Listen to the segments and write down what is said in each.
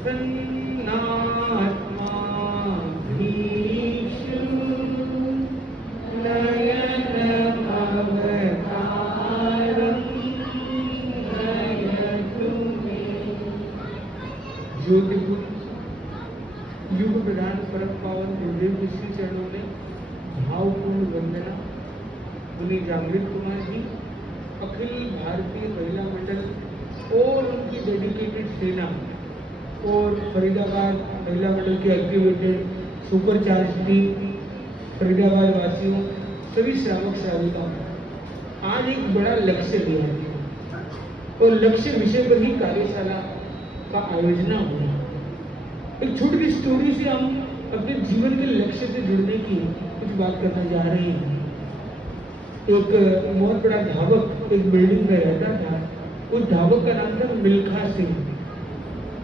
प्रसन्नात्मा भीषु नयन अवतारम नयतु मे। ज्योतिपुर युग प्रधान परम पावन गुरुदेव के श्री चरणों में भावपूर्ण वंदना। उन्हें जागृत कुमार जी, अखिल भारतीय महिला मंडल और उनकी डेडिकेटेड सेना और फरीदाबाद महिला मंडल के activated super charge team, Faridabad वासियों, सभी श्रावक श्राविकाओं, आज एक बड़ा लक्ष्य लिया है और लक्ष्य विषय पर ही कार्यशाला का आयोजन हुआ। एक छोटी स्टोरी से हम अपने जीवन के लक्ष्य से जुड़ने की कुछ बात करना जा रहे हैं। एक बहुत बड़ा धावक एक बिल्डिंग में रहता था। उस धावक का नाम था मिल्खा सिंह।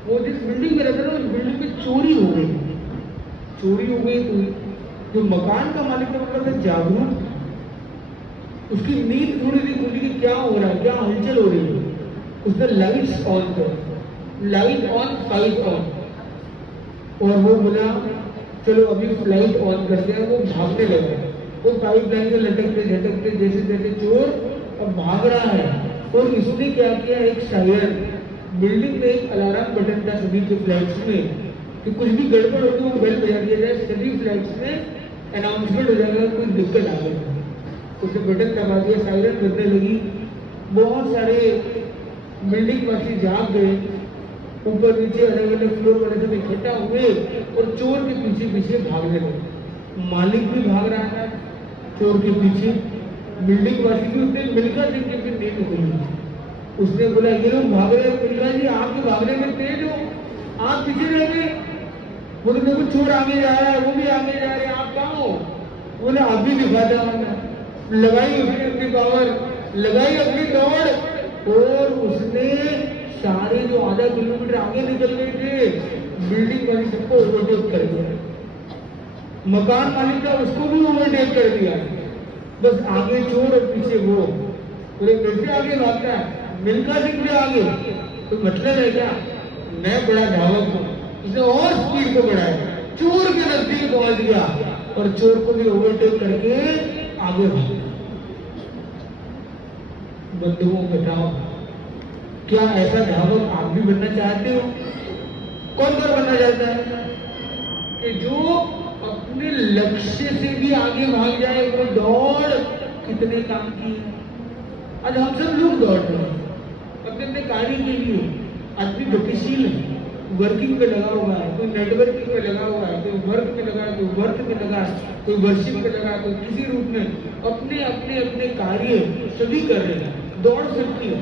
वो जिस बिल्डिंग में रहता था उस बिल्डिंग में चोरी हो गई तो जो मकान का मालिक था वो था जागरूक। उसकी नींद थोड़ी सी खुली कि क्या हो रहा है, क्या हलचल हो रही है। उसने लाइट्स ऑन कर, लाइट ऑन फाइट ऑन, और वो बोला चलो अभी लाइट ऑन करते हैं। वो भागने लगा, वो पाइप लाइन से लटकते झटकते जैसे जैसे चोर अब भाग रहा है। और इसने क्या किया, एक सायरन, बिल्डिंग में एक अलार्म बटन था सभी के फ्लैट्स में कि कुछ भी गड़बड़ होगी वो बेल बजा दिया जाए, सभी फ्लैट्स में अनाउंसमेंट हो जाएगा कोई दिक्कत आ गई। उसने बटन दबा दिया, सायरन बजने लगी। बहुत सारे बिल्डिंग वासी जाग गए, ऊपर नीचे अलग अलग फ्लोर वाले सब इकट्ठा हुए और चोर के पीछे पीछे भागने लगे। मालिक भी भाग रहा था चोर के पीछे, बिल्डिंग वासी भी उसने मिल्खा सिंह की नींद खुली। उसने बोला ये लोग भाग रहे हैं, मिल्खा जी आप भी भागने में तेज हो, आप पीछे रह गए। बोले देखो चोर आगे जा रहा है, वो भी आगे जा रहे हैं, आप कहाँ हो? बोले अभी दिखाता हूँ। लगाई उसने अपनी पावर, लगाई अपनी दौड़ और उसने सारे जो आधा किलोमीटर आगे निकल गए थे बिल्डिंग वाली सबको ओवरटेक कर दिया। मकान मालिक था उसको भी ओवरटेक कर दिया। बस आगे चोर और पीछे वो। बोले कैसे आगे भागता है? मिल्खा सिंह से आगे। तो मतलब है क्या, मैं बड़ा धावक हूँ। उसने और स्पीड को बढ़ाया, चोर के नजदीक पहुंच गया और चोर को भी ओवरटेक करके आगे भागा। बंधुओं बताओ, क्या ऐसा धावक आप भी बनना चाहते हो? कौन बनना चाहता है कि जो अपने लक्ष्य से भी आगे भाग जाए? वो दौड़ कितने काम की है। आज हम सब लोग दौड़ रहे हैं अपने अपने कार्य के लिए। आदमी गतिशील है, वर्किंग पे लगा हुआ है, कोई नेटवर्किंग पे लगा हुआ है, कोई वर्क में लगा है, कोई वर्क में लगा है, कोई वर्शिप पे लगा है, कोई किसी रूप में अपने अपने अपने कार्य सभी कर रहे हैं। दौड़ सकती है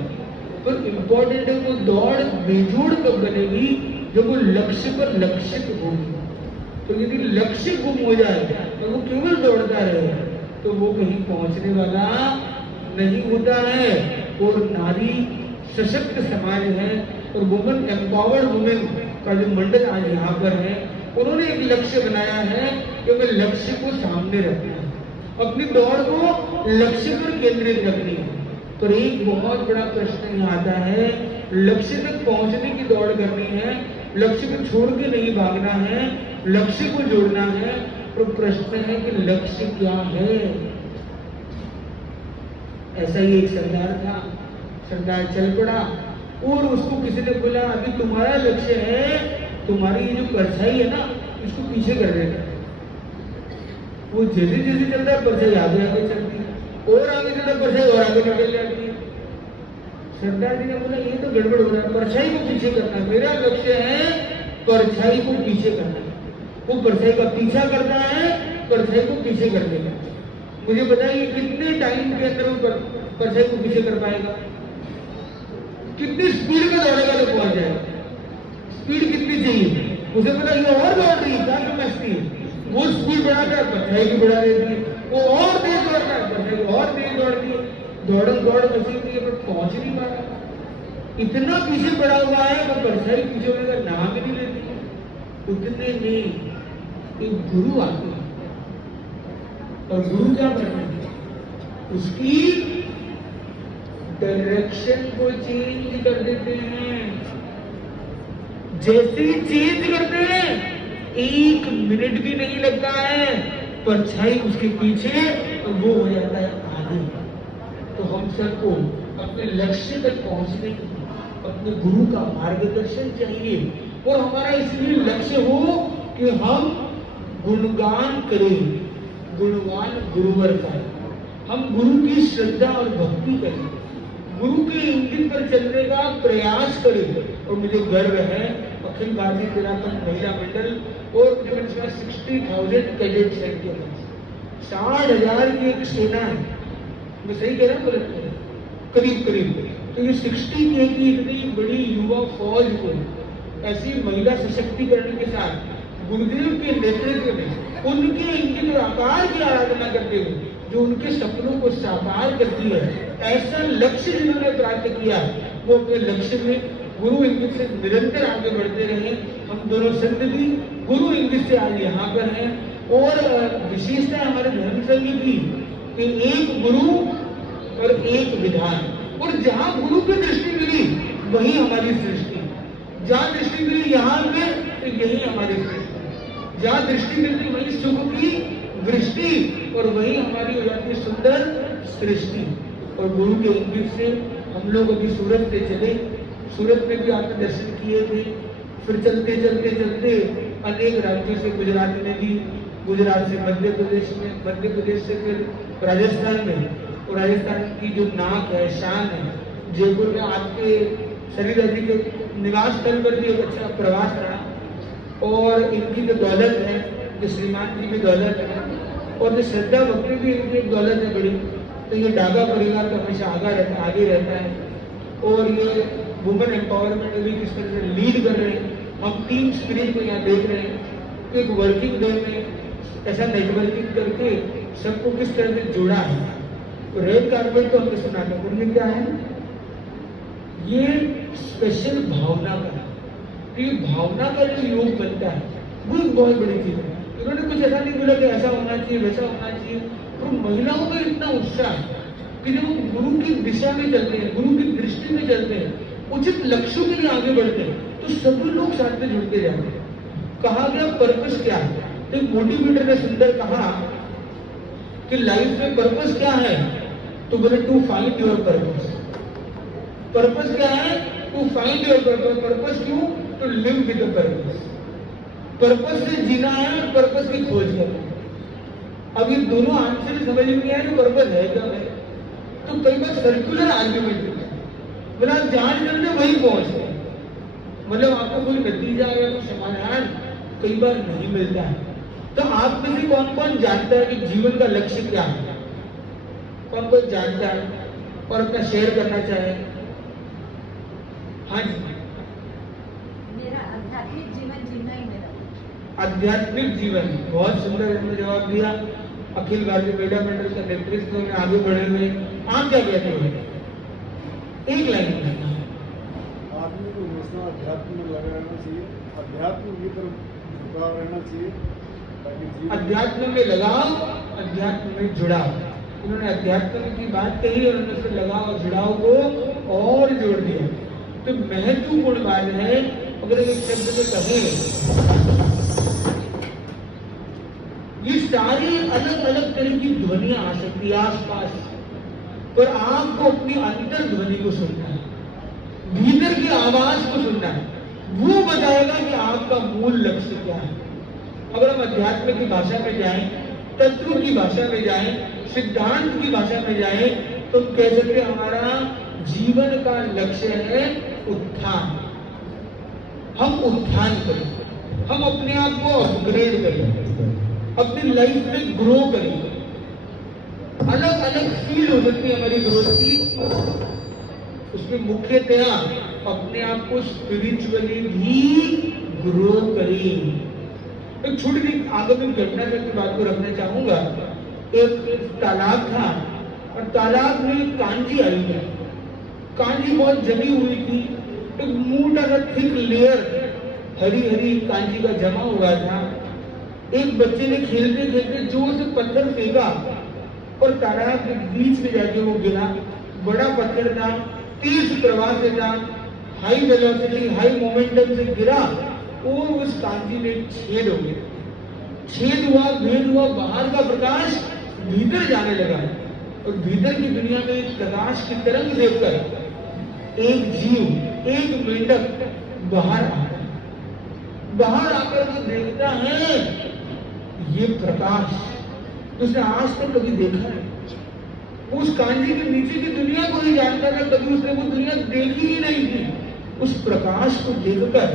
पर इम्पोर्टेंट है वो दौड़ बेजोड़ कब बनेगी, जब वो लक्ष्य पर लक्षित होगी। तो यदि लक्ष्य गुम हो जाए तो वो केवल दौड़ता रहे तो वो कहीं पहुंचने वाला नहीं होता है। और नारी सशक्त समाज है और वुमेन एम्पावर्ड वुमेन का जो मंडल आज यहाँ पर है, उन्होंने एक लक्ष्य बनाया है कि हमें लक्ष्य को सामने रखना है, अपनी दौड़ को लक्ष्य पर केंद्रित रखनी है। तो एक बहुत बड़ा प्रश्न यहाँ आता है, लक्ष्य तक पहुंचने की दौड़ करनी है, लक्ष्य को छोड़ के नहीं भागना है, लक्ष्य को जोड़ना है। तो प्रश्न है कि लक्ष्य क्या है? ऐसा ही एक सरदार था, सरदार चल पड़ा और उसको किसी ने बोला अभी तुम्हारा लक्ष्य है, तुम्हारी ये जो परछाई है ना इसको पीछे कर देना। वो जैसे जैसे चलता है परछाई आगे आगे चलती है और आगे चलता परछाई और आगे निकल जाती है। सरदार जी ने बोला ये तो गड़बड़ हो रहा है, परछाई को पीछे करना है। मेरा लक्ष्य है परछाई को पीछे करना है। वो परछाई का पीछा करता है, परछाई को पीछे कर देगा। मुझे बताइए कितने टाइम के अंदर वो परछाई को पीछे कर पाएगा? कितनी स्पीड में दौड़ेगा तो पहुंच जाएगा? स्पीड कितनी चाहिए? उसे पता ये और दौड़ रही है, क्या समझती है? वो स्पीड बढ़ाता है, परछाई भी बढ़ा देती है। वो और तेज दौड़ता है, परछाई और तेज दौड़ती है। दौड़ मची हुई है पर पहुंच नहीं पा रहा। इतना पीछे पड़ा हुआ है तो परछाई पीछे होने का नाम ही नहीं लेती। उतने में एक गुरु आते हैं और गुरु क्या करते हैं, उसकी डायरेक्शन को चेंज कर देते हैं। जैसे ही चेंज करते हैं 1 मिनट भी नहीं लगता है, परछाई उसके पीछे वो हो जाता है आगे। तो हम सबको अपने लक्ष्य तक पहुंचने के लिए अपने गुरु का मार्गदर्शन चाहिए, और हमारा इसलिए लक्ष्य हो कि हम गुणगान करें, गुणगान गुरुवर का, हम गुरु की श्रद्धा और भक्ति करें, गुरु के इंगित पर चलने का प्रयास करें। और मुझे गर्व है अखिल भारतीय तेरापंथ महिला मंडल और 60,000 कैडेट्स हैं के पास, 60,000 की एक सेना है। मैं सही कह रहा हूँ गलत है? करीब करीब। तो ये 60K की इतनी बड़ी युवा फौज को ऐसी महिला सशक्तिकरण के साथ गुरुदेव के नेतृत्व में उनके इंगित और आकार की आराधना करते हुए जो उनके सपनों को साकार करती है, ऐसा लक्ष्य जिन्होंने प्राप्त किया, वो अपने लक्ष्य में गुरु इंगित से निरंतर आगे बढ़ते रहे। हम दोनों संत भी गुरु इंगित से आज यहाँ पर हैं, और विशेषता हमारे धर्म संघ की कि एक गुरु और एक विधान, और जहाँ गुरु की दृष्टि मिली वही हमारी सृष्टि, जहाँ दृष्टि मिली यहाँ पे तो यही हमारी सृष्टि, जहाँ दृष्टि मिलती वही सुख की वृष्टि, और वही हमारी हो जाती है सुंदर सृष्टि। और गुरु के इंगित से हम लोग अभी सूरत से चले, सूरत में भी आपने दर्शन किए थे, फिर चलते चलते चलते अनेक राज्यों से गुजरात में भी, गुजरात से मध्य प्रदेश में, मध्य प्रदेश से फिर राजस्थान में, और राजस्थान की जो नाक है, शान है, जयपुर में आपके शरीर जी के निवास स्थल पर भी एक अच्छा प्रवास रहा, और इनकी जो दौलत है, जो श्रीमान जी की दौलत है, और जो श्रद्धा भक्ति भी इनकी एक दौलत है बड़ी। तो ये डागा परिवार का हमेशा आगे रहता है, और ये वुमेन एम्पावरमेंट भी किस तरह से लीड कर रहे हैं। हम टीम स्पिरिट को यहाँ देख रहे हैं, एक वर्किंग डे में ऐसा नेटवर्किंग करके सबको किस तरह से जोड़ा है। तो रेड कार्पेट तो हमने सुना था, उनमें क्या है, ये स्पेशल भावना का है। तो ये भावना का जो योग बनता है वो एक बहुत बड़ी चीज है। उन्होंने कुछ ऐसा नहीं बोला कि ऐसा होना चाहिए, वैसा होना चाहिए, तो महिलाओं में इतना उत्साह कि जब वो गुरु की दिशा में चलते हैं, गुरु की दृष्टि में चलते हैं, उचित लक्ष्यों के लिए आगे बढ़ते हैं, तो सभी लोग साथ में जुड़ते जाते हैं। कहा गया पर्पस क्या है, तो मोटिवेटर ने सुंदर कहा कि लाइफ में पर्पस क्या है, तो बोले to find your purpose. Purpose क्या है? To find your purpose. Purpose क्यों? To live with the purpose. Purpose से जीना है और पर्पस की खोज करना। अब ये दोनों आंसर समझ में नहीं आया कि पर्पस है क्या है, तो कई बार सर्कुलर आर्ग्यूमेंट होता है, मतलब आप जहां चलते वहीं पहुंचते हैं, मतलब आपको कोई नतीजा या कोई समाधान कई बार नहीं मिलता है। तो आप में से कौन कौन जानता है कि जीवन का लक्ष्य क्या है? कौन कौन जानता है और अपना शेयर करना चाहे? हाँ जी। मेरा आध्यात्मिक जीवन जीना ही मेरा आध्यात्मिक जीवन, बहुत सुंदर उन्होंने जवाब दिया। अखिल भारतीय महिला मंडल का नेतृत्व में आगे बढ़े हुए आप क्या कहते हो? एक लाइन में आदमी को हमेशा अध्यात्म में लगा रहना चाहिए, अध्यात्म की तरफ झुकाव रहना चाहिए, ताकि अध्यात्म में लगाव, अध्यात्म में जुड़ाव। उन्होंने अध्यात्म की बात कही और उन्होंने उससे लगाव और जुड़ाव को और जोड़ दिया। तो महत्वपूर्ण बात है, अगर एक शब्द में कहें, ये सारी अलग अलग तरह की ध्वनियां आ सकती है आसपास, पर आपको अपनी अंतर ध्वनि को सुनना है, भीतर की आवाज को सुनना है, वो बताएगा कि आपका मूल लक्ष्य क्या है। अगर हम अध्यात्म की भाषा में जाएं, तत्व की भाषा में जाएं, सिद्धांत की भाषा में जाएं, तो कह सकते हमारा जीवन का लक्ष्य है उत्थान। हम उत्थान करें, हम अपने आप को अपग्रेड करें, अपनी लाइफ में ग्रो करें। अलग अलग फील्ड हो सकती है हमारी ग्रोथ की, उसमें मुख्यतया अपने आप को स्पिरिचुअली भी ग्रो करें। एक छोटी सी आगमन घटना की बात को रखना चाहूंगा। एक तालाब था और तालाब में कांजी आई है। कांजी बहुत जमी हुई थी, एक मोटा सा थिक लेयर हरी हरी कांजी का जमा हुआ था। एक बच्चे ने खेलते खेलते जोर से पत्थर फेंका और तालाब के बीच में जाके वो गिरा। बड़ा पत्थर था, तेज प्रवाह से था, हाई वेलोसिटी हाई मोमेंटम से गिरा और उस कांजी में एक छेद हो गया, छेद हुआ, भेद हुआ, बाहर का प्रकाश भीतर जाने लगा और भीतर की दुनिया में एक प्रकाश की तरंग देखकर एक जीव, एक मेंढक बाहर आता है। बाहर आकर वो देखता है ये प्रकाश उसने आज तक कभी देखा है। उस कांजी के नीचे की दुनिया को ही जानता था, कभी उसने वो दुनिया देखी ही नहीं थी। उस प्रकाश को देखकर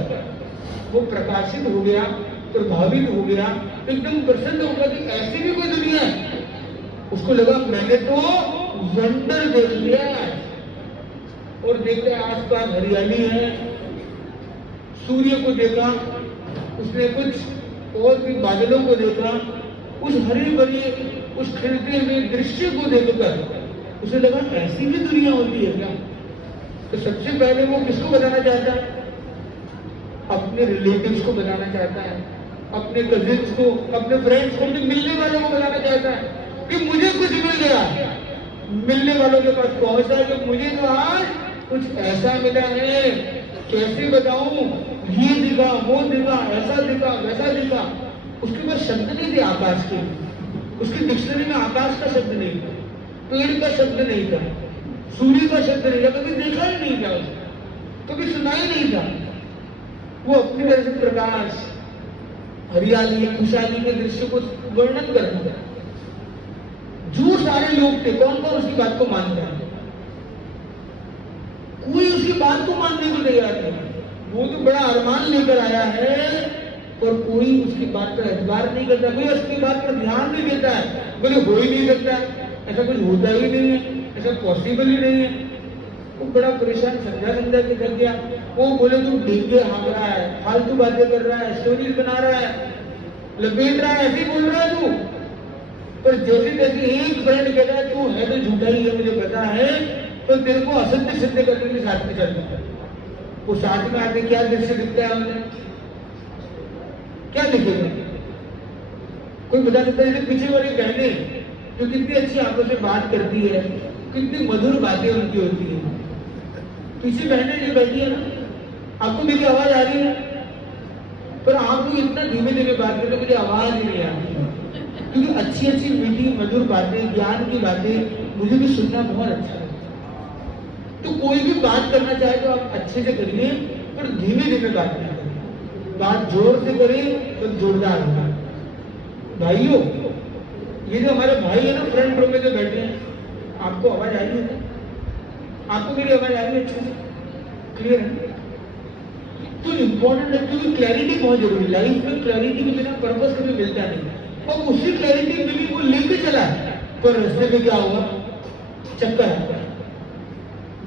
वो प्रकाशित हो गया, प्रभावित हो गया, एकदम प्रसन्न हो गया कि ऐसी भी कोई दुनिया है। उसको लगा मैंने तो वंडर देख लिया है। और देखते आसपास हरियाली है, सूर्य को देखा उसने, कुछ और भी बादलों को देखा, उस हरे भरे उस खिलते हुए दृश्य को देखकर उसे लगा ऐसी भी दुनिया होती है क्या। तो सबसे पहले वो किसको बताना चाहता है? अपने रिलेटिव्स को बताना चाहता है, अपने कजिन्स को, अपने फ्रेंड्स को, अपने मिलने वालों को बताना चाहता है कि मुझे कुछ मिल गया। मिलने वालों के पास पहुंचा कि मुझे तो आज कुछ ऐसा मिला है, कैसे बताऊं, ये दिखा, वो दिखा, ऐसा दिखा, वैसा दिखा। उसके पास शब्द नहीं थे आकाश के, उसकी डिक्शनरी में आकाश का शब्द नहीं था, पेड़ का शब्द नहीं था, सूर्य का शब्द नहीं था, कभी देखा ही नहीं था उसने, कभी सुना ही नहीं था। वो अपनी तरह से प्रकाश, हरियाली, खुशहाली के दृश्य को वर्णन करता था। जो सारे लोग थे, कौन कौन उसकी बात को मानता है? कोई उसकी बात को मानने को तैयार नहीं। वो तो बड़ा अरमान लेकर आया है और कोई उसकी बात पर एतबार नहीं करता, कोई उसकी बात पर ध्यान नहीं देता है। बोले हो ही नहीं सकता, ऐसा कुछ होता ही नहीं है, ऐसा पॉसिबल ही नहीं है। वो बड़ा परेशान समझा के थक गया। वो बोले तू ढींगे हाँक रहा है, फालतू बातें कर रहा है, स्टोरीज बना रहा है, लपेट रहा है, ऐसे ही बोल रहा है तू। पर जैसे जैसे एक फ्रेंड कहता है तू है तो झूठा ही है, मुझे पता है, तो तेरे को असत्य सिद्ध करने के साथ में चलता है। वो साथ में आके क्या दृश्य दिखता है हमने, क्या दिखेगा? कोई बता सकता है? पीछे वाली बहनें जो कितनी अच्छी आपस में बात करती है, कितनी मधुर बातें उनकी होती है। पीछे बहनें जो बैठी है ना, आपको मेरी आवाज आ रही है, पर आप लोग इतना धीमे धीमे बात करते मुझे आवाज ही नहीं आती, क्योंकि अच्छी अच्छी मीठी मधुर बातें, ज्ञान की बातें मुझे भी सुनना बहुत अच्छा लगता है। तो कोई भी बात करना चाहे तो आप अच्छे से करिए, पर धीमे धीमे बात करिए। बात जोर से करें तो जोरदार होगा। भाइयों, ये जो हमारे भाई है ना फ्रंट रो में जो बैठे हैं, आपको आवाज आई है? आपको मेरी आवाज आ रही है? अच्छे से क्लियर है? तो इम्पोर्टेंट है, क्योंकि क्लैरिटी बहुत जरूरी है। लाइफ में क्लैरिटी के बिना पर्पस कभी मिलता नहीं। और उसी क्लैरिटी मिली, वो लेके चला, पर रास्ते में क्या हुआ? चक्कर है।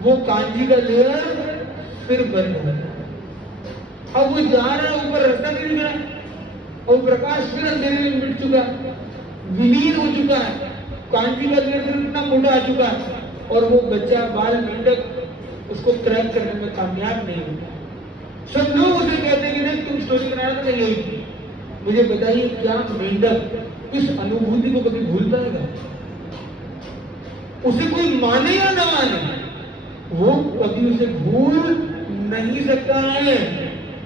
वो कांजी का लेयर फिर बंद हो गया। अब वो जा रहा है ऊपर, रास्ता नहीं दिख रहा, और प्रकाश फिर अंधेरे में मिट चुका, विलीन हो चुका है। कांजी का लेयर फिर इतना मोटा आ चुका है, और वो बच्चा बाल मेंढक उसको क्रैक करने में कामयाब नहीं होता। सब लोग उसे कहते हैं कि नहीं तुम स्टोरी बनाया तो नहीं यही। मुझे बताइए, क्या मेंढक इस अनुभूति को कभी भूल पाएगा? उसे कोई माने या ना माने, वो कभी उसे भूल नहीं सकता है।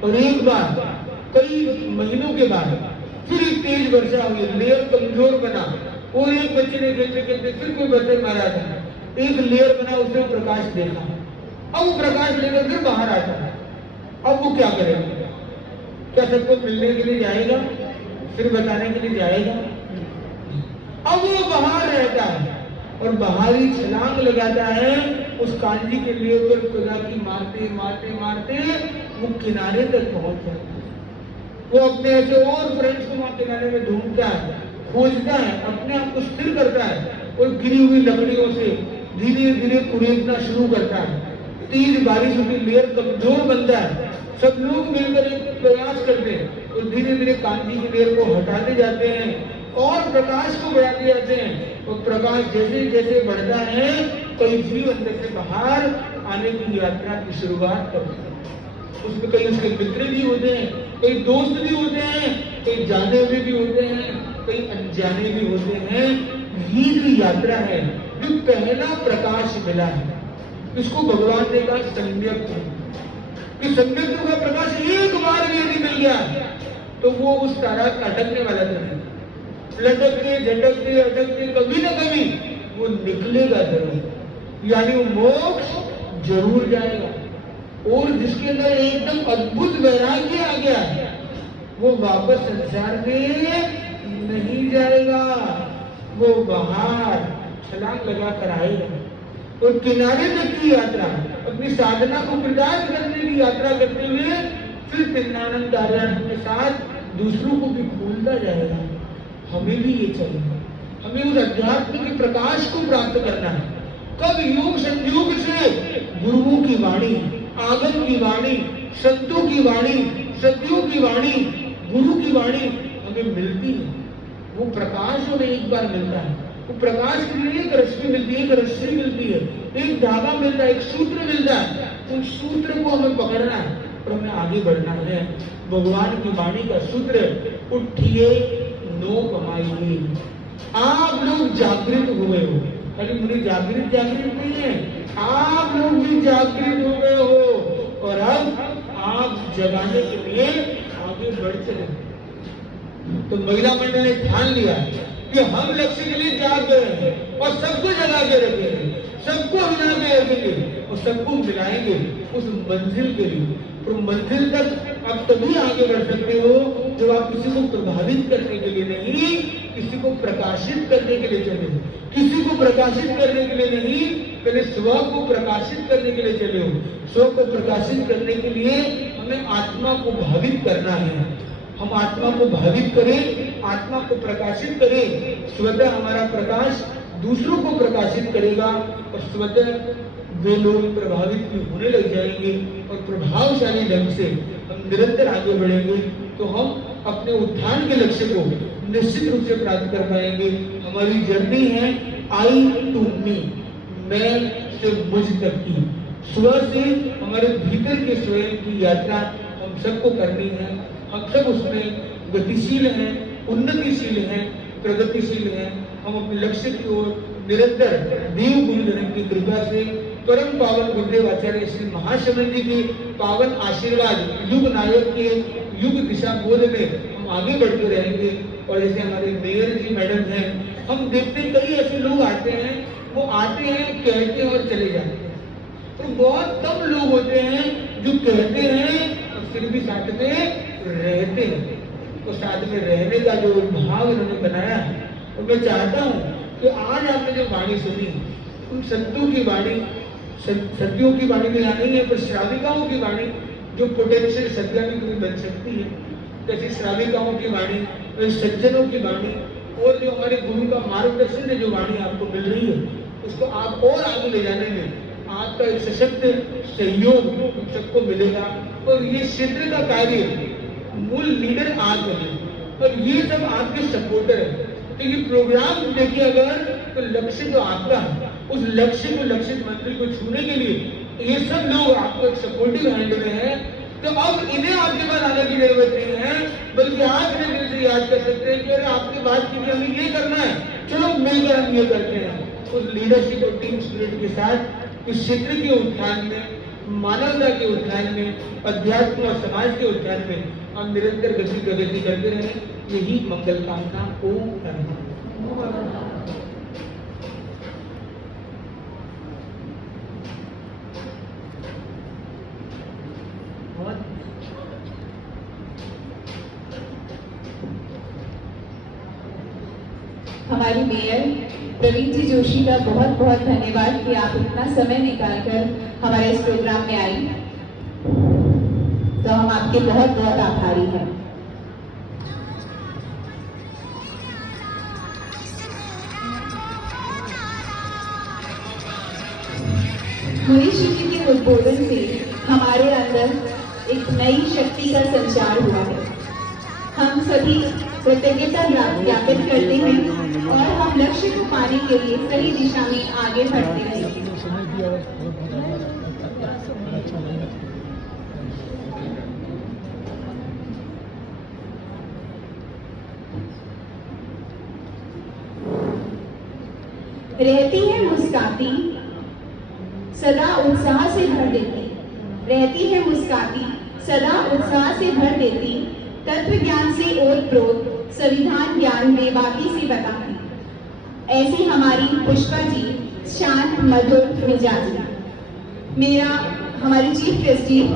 और एक बार, कई महीनों के बाद फिर एक तेज वर्षा हुई, लेयर कमजोर बना, और एक बच्चे ने खेलते खेलते फिर कोई बच्चे मारा था, एक लेयर बना, उसने प्रकाश देखा। अब वो प्रकाश लेकर फिर बाहर आता है। अब वो क्या करेगा? क्या सबको मिलने के लिए जाएगा, फिर बताने के लिए जाएगा? अब वो बाहर रहता है और बाहरी छलांग लगाता है, उस कांजी के लिए पर खुदा की मारते मारते मारते वो किनारे तक पहुंच जाता है। वो अपने ऐसे और फ्रेंड्स को वहां किनारे में ढूंढता है, खोजता है, अपने आप को स्थिर करता है, और गिरी हुई लकड़ियों से धीरे धीरे कुरेदना शुरू करता है। तेज बारिश होती, लेयर कमजोर बनता है। सब लोग मिलकर एक प्रयास करते हैं और धीरे धीरे कांजी की लेयर को हटाते जाते हैं और प्रकाश को बढ़ाते जाते हैं। और प्रकाश जैसे जैसे बढ़ता है, कई जीव अंदर से बाहर आने की यात्रा की शुरुआत करते हैं। उसमें कई उसके मित्र भी होते हैं, कई दोस्त भी होते हैं, कई जाने हुए भी होते हैं, कई अनजाने भी होते हैं। ये जो यात्रा है, जो पहला प्रकाश मिला है, इसको भगवान ने कहा सम्यक। कि संबिंदु का प्रकाश एक बार भी यदि मिल गया तो वो उस तारा का अटकने वाला तो नहीं, लटकते झटकते अटकते कभी ना कभी वो निकलेगा जरूर, यानी वो मोक्ष जरूर जाएगा। और जिसके अंदर एकदम अद्भुत वैराग्य आ गया वो वापस संसार में नहीं जाएगा, वो बाहर छलांग लगा कर आएगा और किनारे तक की यात्रा अपनी साधना को प्रदान करने की यात्रा करते हुए फिर तिन्नानंद आर्यानंद के साथ दूसरों को भी खोलता जाएगा। हमें भी ये चाहिए, हमें उस अध्यात्म के प्रकाश को प्राप्त करना है। कब योग संयोग से गुरुओं की वाणी, आगम की वाणी, संतों की वाणी, सदियों की वाणी, गुरु की वाणी हमें मिलती है। वो प्रकाश हमें एक बार मिलता है, वो प्रकाश के लिए एक रश्मि मिलती है, एक रस्सी मिलती है, एक धागा मिलता है, एक सूत्र मिलता है। उस सूत्र को हमें पकड़ना है और हमें आगे बढ़ना है। भगवान की वाणी का सूत्र, उठिए नो कमाइए। आप लोग जागृत हुए हो, खाली मुझे जागृत नहीं है, आप लोग भी जागृत हो गए हो और अब आप जगाने के लिए आगे बढ़ चले। तो महिला मंडल ने ठान लिया कि हम लक्ष्य के लिए जाग गए हैं और सबको जगा के रखेंगे, सबको हिला के रखेंगे और सबको मिलाएंगे उस मंजिल के लिए। और मंजिल तक आप तभी आगे बढ़ सकते हो जब आप किसी को प्रभावित करने के लिए नहीं, किसी को प्रकाशित करने के लिए चले हो। किसी को प्रकाशित करने के लिए नहीं, पहले स्व को प्रकाशित करने के लिए चले हो। स्व को प्रकाशित करने के लिए हमें आत्मा को भावित करना है। हम आत्मा को भावित करें, आत्मा को प्रकाशित करें, स्वतः हमारा प्रकाश दूसरों को प्रकाशित करेगा और स्वतः वे लोग प्रभावित भी होने लग जाएंगे और प्रभावशाली ढंग से हम निरंतर आगे बढ़ेंगे तो हम अपने उत्थान के लक्ष्य को निश्चित रूप से प्राप्त कर पाएंगे। हमारी जर्नी है आई टू मी, मैं से मुझ तक की, स्व से हमारे भीतर के स्वयं की यात्रा हम सबको करनी है। हम सब उसमें गतिशील हैं, उन्नतिशील हैं, प्रगतिशील हैं। हम अपने लक्ष्य की ओर निरंतर देव गुरुजन की कृपा से परम पावन गुरुदेव आचार्य श्री महाशय जी के पावन आशीर्वाद, युग नायक के युग दिशा बोध में हम आगे बढ़ते रहेंगे। और जैसे हमारे मेयर जी मैडम हैं, हम देखते कई ऐसे लोग आते हैं, वो आते हैं कहते हैं और चले जाते हैं। तो बहुत कम लोग होते हैं जो कहते हैं और फिर भी साथ में रहते हैं। तो साथ में रहने का जो भाव उन्होंने बनाया है, और मैं चाहता हूँ कि आज आपने जो वाणी सुनी, उन संतों की वाणी, सदियों की वाणी में नहीं है, पर श्राविकाओं की वाणी जो पोटेंशियल सद्या में कभी बन सकती है, जैसे श्राविकाओं की वाणी, सज्जनों की वाणी, और जो हमारे गुरु का मार्गदर्शन है, जो वाणी आपको मिल रही है, उसको आप और आगे ले जाने में आपका एक सशक्त सहयोग हम सबको मिलेगा। और ये क्षेत्र का कार्य मूल लीडर आप हैं और ये सब आपके सपोर्टर है। तो ये प्रोग्राम देखिए अगर, तो लक्ष्य जो आपका है, उस लक्ष्य को, लक्षित मंजिल को छूने के लिए ये सब लोग आपको एक सपोर्टिव हैंड में है। तो अब इन्हें आपके पास आने की जरूरत नहीं है, बल्कि आप इन्हें दिल से याद कर सकते हैं कि अरे आपने बात की थी, हमें ये करना है, चलो मिलकर हम ये करते हैं। उस लीडरशिप और टीम स्पिरिट के साथ इस क्षेत्र के उत्थान में, मानवता के उत्थान में, अध्यात्म और समाज के उत्थान में हम निरंतर गति प्रगति करते रहें, यही मंगल कामना। ओम नमः। हमारी मेयर प्रवीण जी जोशी का बहुत बहुत धन्यवाद कि आप इतना समय निकालकर हमारे इस प्रोग्राम में आई। तो हम आपके बहुत बहुत आभारी हैं। मुनीश्री जी के उद्बोधन से हमारे अंदर एक नई शक्ति का संचार हुआ है। हम सभी कृतज्ञता ज्ञापित करते हैं और हम लक्ष्य को पाने के लिए सही दिशा में आगे बढ़ते रहेंगे। रहती है मुस्काती, सदा उत्साह से भर देती, रहती है मुस्काती, सदा उत्साह से भर देती, तत्व ज्ञान से ओतप्रोत, संविधान ज्ञान बेबाकी से बताती। ऐसी हमारी पुष्पा जी शांत मधुर मिजाजी। हमारी चीफ ट्रस्टी